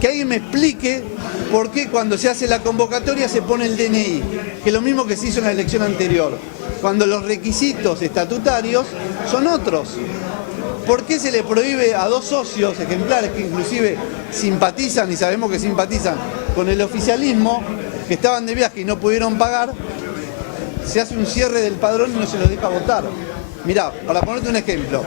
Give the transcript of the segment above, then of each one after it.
que alguien me explique por qué cuando se hace la convocatoria se pone el DNI, que es lo mismo que se hizo en la elección anterior, cuando los requisitos estatutarios son otros. ¿Por qué se le prohíbe a dos socios ejemplares que inclusive simpatizan, y sabemos que simpatizan con el oficialismo, que estaban de viaje y no pudieron pagar, se hace un cierre del padrón y no se los deja votar? Mirá, para ponerte un ejemplo,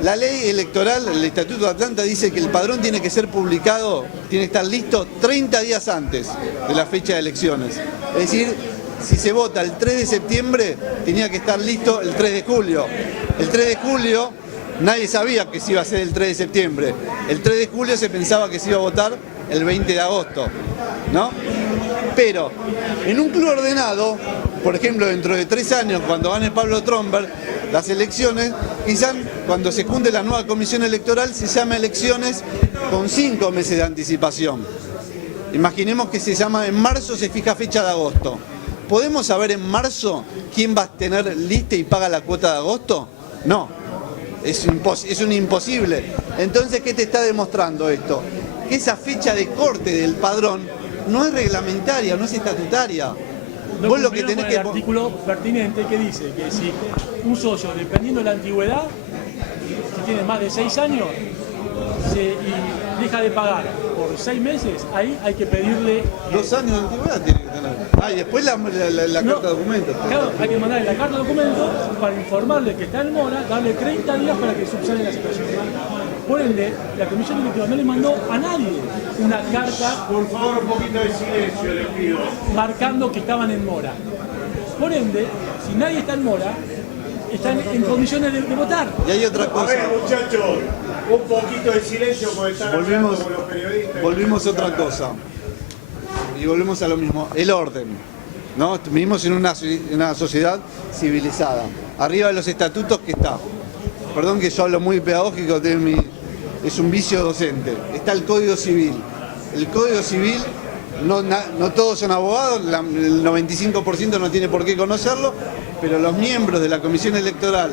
la ley electoral, el Estatuto de Atlanta dice que el padrón tiene que ser publicado, tiene que estar listo 30 días antes de la fecha de elecciones. Es decir, si se vota el 3 de septiembre, tenía que estar listo el 3 de julio. El 3 de julio, nadie sabía que se iba a hacer el 3 de septiembre. El 3 de julio se pensaba que se iba a votar el 20 de agosto, ¿no? Pero en un club ordenado, por ejemplo, dentro de 3 años, cuando gane Pablo Tromberg las elecciones, quizás cuando se junte la nueva comisión electoral se llama elecciones con 5 meses de anticipación. Imaginemos que se llama en marzo, se fija fecha de agosto. ¿Podemos saber en marzo quién va a tener lista y paga la cuota de agosto? No, es un imposible. Entonces, ¿qué te está demostrando esto? Que esa fecha de corte del padrón no es reglamentaria, no es estatutaria. No, vos lo que tenés que... el artículo pertinente que dice que si un socio, dependiendo de la antigüedad, si tiene más de 6 años y deja de pagar por 6 meses, ahí hay que pedirle... 2 años de antigüedad tiene que tener. Ah, y después la carta de documento. Claro, hay que mandarle la carta de documento para informarle que está en mora, darle 30 días para que subsane la situación. Por ende, la comisión electoral no le mandó a nadie una carta, por favor, un poquito de silencio, les pido, marcando que estaban en mora. Por ende, si nadie está en mora, están en condiciones de votar. Y hay otra cosa. A ver, muchachos, un poquito de silencio porque están hablando con los periodistas. Volvimos a otra cosa. Y volvemos a lo mismo. El orden, ¿no? Vivimos en una sociedad civilizada. Arriba de los estatutos, ¿qué está? Perdón que yo hablo muy pedagógico, es un vicio docente. Está el Código Civil. El Código Civil, no todos son abogados, el 95% no tiene por qué conocerlo, pero los miembros de la Comisión Electoral,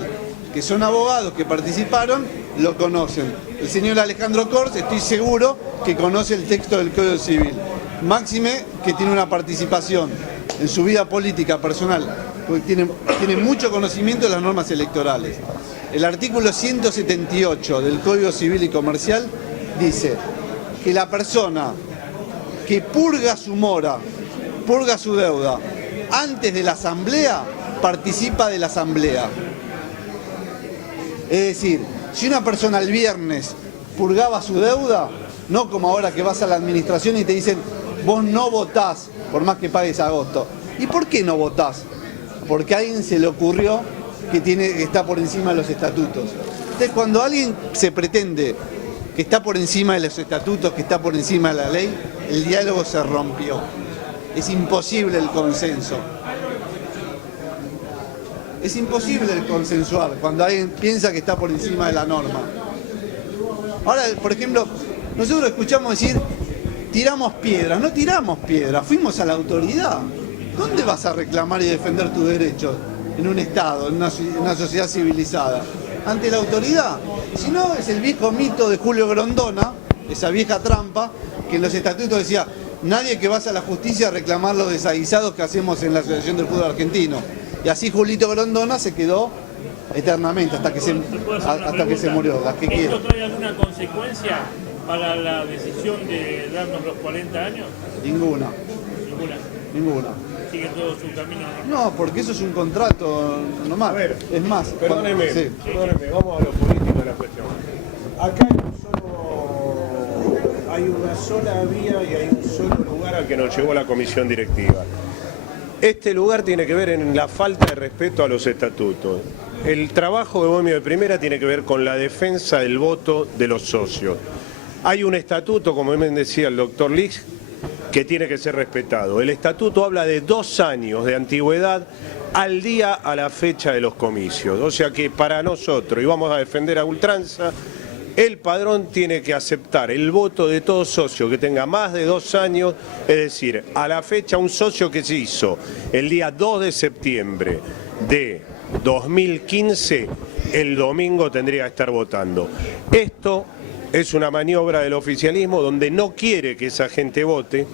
que son abogados, que participaron, lo conocen. El señor Alejandro Kors, estoy seguro que conoce el texto del Código Civil. Máxime que tiene una participación en su vida política personal, porque tiene mucho conocimiento de las normas electorales. El artículo 178 del Código Civil y Comercial dice que la persona que purga su mora, purga su deuda, antes de la asamblea, participa de la asamblea. Es decir, si una persona el viernes purgaba su deuda, no como ahora que vas a la administración y te dicen, vos no votás, por más que pagues agosto. ¿Y por qué no votás? Porque a alguien se le ocurrió que está por encima de los estatutos. Entonces, cuando alguien se pretende que está por encima de los estatutos, que está por encima de la ley, el diálogo se rompió. Es imposible el consenso. Es imposible el consensuar cuando alguien piensa que está por encima de la norma. Ahora, por ejemplo, nosotros escuchamos decir, tiramos piedras. No tiramos piedras, fuimos a la autoridad. ¿Dónde vas a reclamar y defender tus derechos? En un Estado, en una sociedad civilizada. Ante la autoridad. Si no, es el viejo mito de Julio Grondona, esa vieja trampa, que en los estatutos decía, nadie que vaya a la justicia a reclamar los desaguisados que hacemos en la Asociación del Fútbol Argentino. Y así Julito Grondona se quedó eternamente, hasta que se murió, las que quiera. ¿Esto trae alguna consecuencia para la decisión de darnos los 40 años? Ninguna. Ninguna. Sigue todo su camino. No, porque eso es un contrato nomás. A ver, es más. Perdóneme, vamos a lo político de la cuestión. Acá hay una sola vía y hay un solo lugar al que nos llevó la comisión directiva. Este lugar tiene que ver en la falta de respeto a los estatutos. El trabajo de Bohemio de Primera tiene que ver con la defensa del voto de los socios. Hay un estatuto, como bien decía el doctor Lich, que tiene que ser respetado. El estatuto habla de 2 años de antigüedad al día a la fecha de los comicios. O sea que para nosotros, y vamos a defender a ultranza, el padrón tiene que aceptar el voto de todo socio que tenga más de 2 años, es decir, a la fecha un socio que se hizo el día 2 de septiembre de 2015, el domingo tendría que estar votando. Esto es una maniobra del oficialismo donde no quiere que esa gente vote,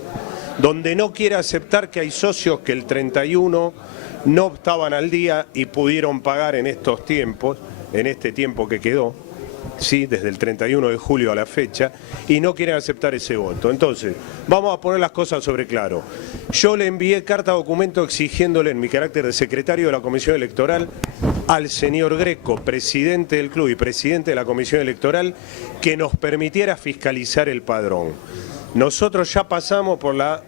donde no quiere aceptar que hay socios que el 31 no estaban al día y pudieron pagar en estos tiempos, en este tiempo que quedó, sí, desde el 31 de julio a la fecha, y no quieren aceptar ese voto. Entonces, vamos a poner las cosas sobre claro. Yo le envié carta documento exigiéndole en mi carácter de secretario de la Comisión Electoral al señor Greco, presidente del club y presidente de la Comisión Electoral, que nos permitiera fiscalizar el padrón. Nosotros ya pasamos por la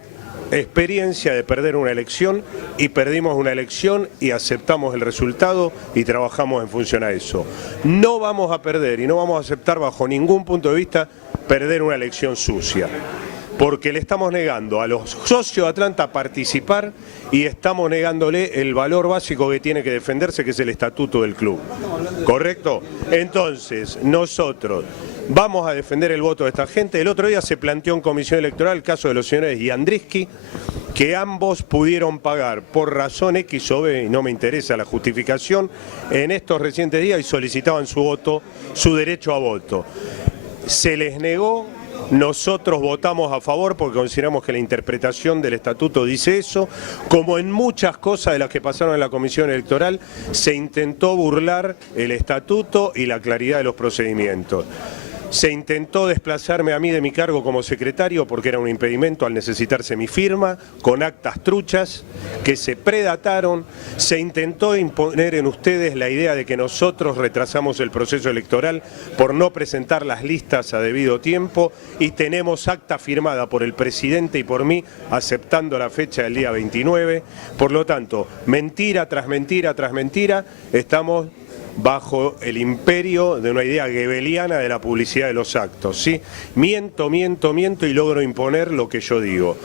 experiencia de perder una elección y perdimos una elección y aceptamos el resultado y trabajamos en función a eso. No vamos a perder y no vamos a aceptar bajo ningún punto de vista perder una elección sucia, porque le estamos negando a los socios de Atlanta participar y estamos negándole el valor básico que tiene que defenderse, que es el estatuto del club. ¿Correcto? Entonces, nosotros vamos a defender el voto de esta gente. El otro día se planteó en comisión electoral el caso de los señores Yandriski, que ambos pudieron pagar por razón X o B, y no me interesa la justificación, en estos recientes días y solicitaban su voto, su derecho a voto. Se les negó. Nosotros votamos a favor porque consideramos que la interpretación del estatuto dice eso. Como en muchas cosas de las que pasaron en la comisión electoral, se intentó burlar el estatuto y la claridad de los procedimientos. Se intentó desplazarme a mí de mi cargo como secretario porque era un impedimento al necesitarse mi firma, con actas truchas que se predataron. Se intentó imponer en ustedes la idea de que nosotros retrasamos el proceso electoral por no presentar las listas a debido tiempo, y tenemos acta firmada por el presidente y por mí aceptando la fecha del día 29. Por lo tanto, mentira tras mentira tras mentira, estamos bajo el imperio de una idea goebbeliana de la publicidad de los actos, ¿sí? Miento y logro imponer lo que yo digo.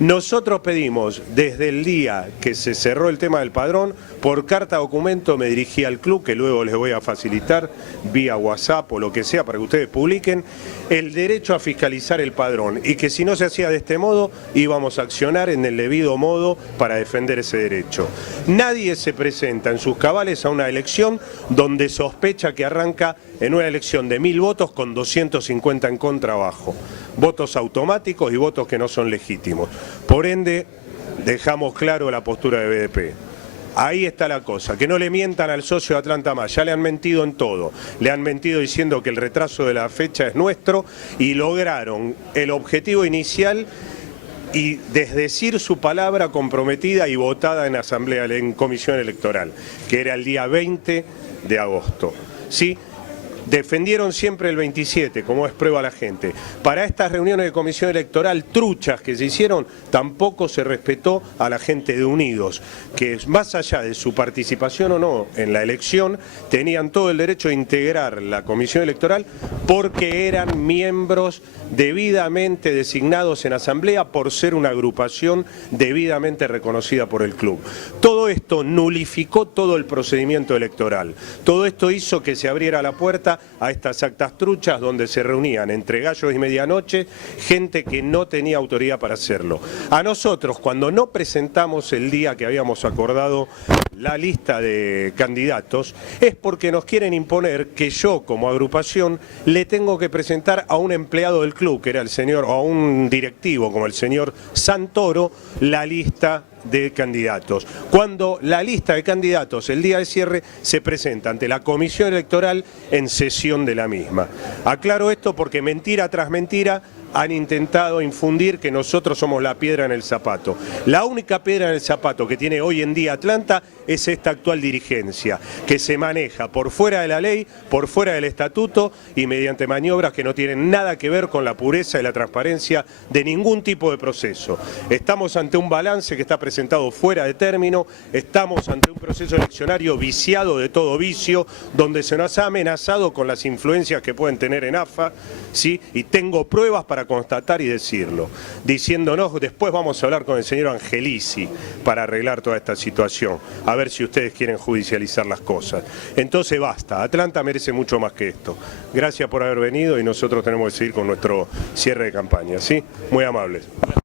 Nosotros pedimos, desde el día que se cerró el tema del padrón, por carta documento me dirigí al club, que luego les voy a facilitar vía WhatsApp o lo que sea para que ustedes publiquen, el derecho a fiscalizar el padrón, y que si no se hacía de este modo íbamos a accionar en el debido modo para defender ese derecho. Nadie se presenta en sus cabales a una elección donde sospecha que arranca en una elección de 1000 votos con 250 en contra abajo. Votos automáticos y votos que no son legítimos. Por ende, dejamos claro la postura de BDP. Ahí está la cosa, que no le mientan al socio de Atlanta más, ya le han mentido en todo. Le han mentido diciendo que el retraso de la fecha es nuestro y lograron el objetivo inicial y desdecir su palabra comprometida y votada en asamblea, en comisión electoral, que era el día 20 de agosto. ¿Sí? Defendieron siempre el 27, como es prueba la gente. Para estas reuniones de comisión electoral truchas que se hicieron, tampoco se respetó a la gente de Unidos, que más allá de su participación o no en la elección, tenían todo el derecho de integrar la comisión electoral porque eran miembros debidamente designados en asamblea por ser una agrupación debidamente reconocida por el club. Todo esto nulificó todo el procedimiento electoral. Todo esto hizo que se abriera la puerta a estas actas truchas donde se reunían entre gallos y medianoche gente que no tenía autoridad para hacerlo. A nosotros, cuando no presentamos el día que habíamos acordado la lista de candidatos, es porque nos quieren imponer que yo, como agrupación, le tengo que presentar a un empleado del club, que era el señor, o a un directivo, como el señor Santoro, la lista de candidatos. Cuando la lista de candidatos el día de cierre se presenta ante la comisión electoral en sesión de la misma. Aclaro esto porque mentira tras mentira han intentado infundir que nosotros somos la piedra en el zapato. La única piedra en el zapato que tiene hoy en día Atlanta es esta actual dirigencia, que se maneja por fuera de la ley, por fuera del estatuto y mediante maniobras que no tienen nada que ver con la pureza y la transparencia de ningún tipo de proceso. Estamos ante un balance que está presentado fuera de término, estamos ante un proceso eleccionario viciado de todo vicio, donde se nos ha amenazado con las influencias que pueden tener en AFA, ¿sí? Y tengo pruebas para constatar y decirlo, diciéndonos, después vamos a hablar con el señor Angelici para arreglar toda esta situación, a ver si ustedes quieren judicializar las cosas. Entonces basta, Atlanta merece mucho más que esto. Gracias por haber venido y nosotros tenemos que seguir con nuestro cierre de campaña, ¿sí? Muy amables.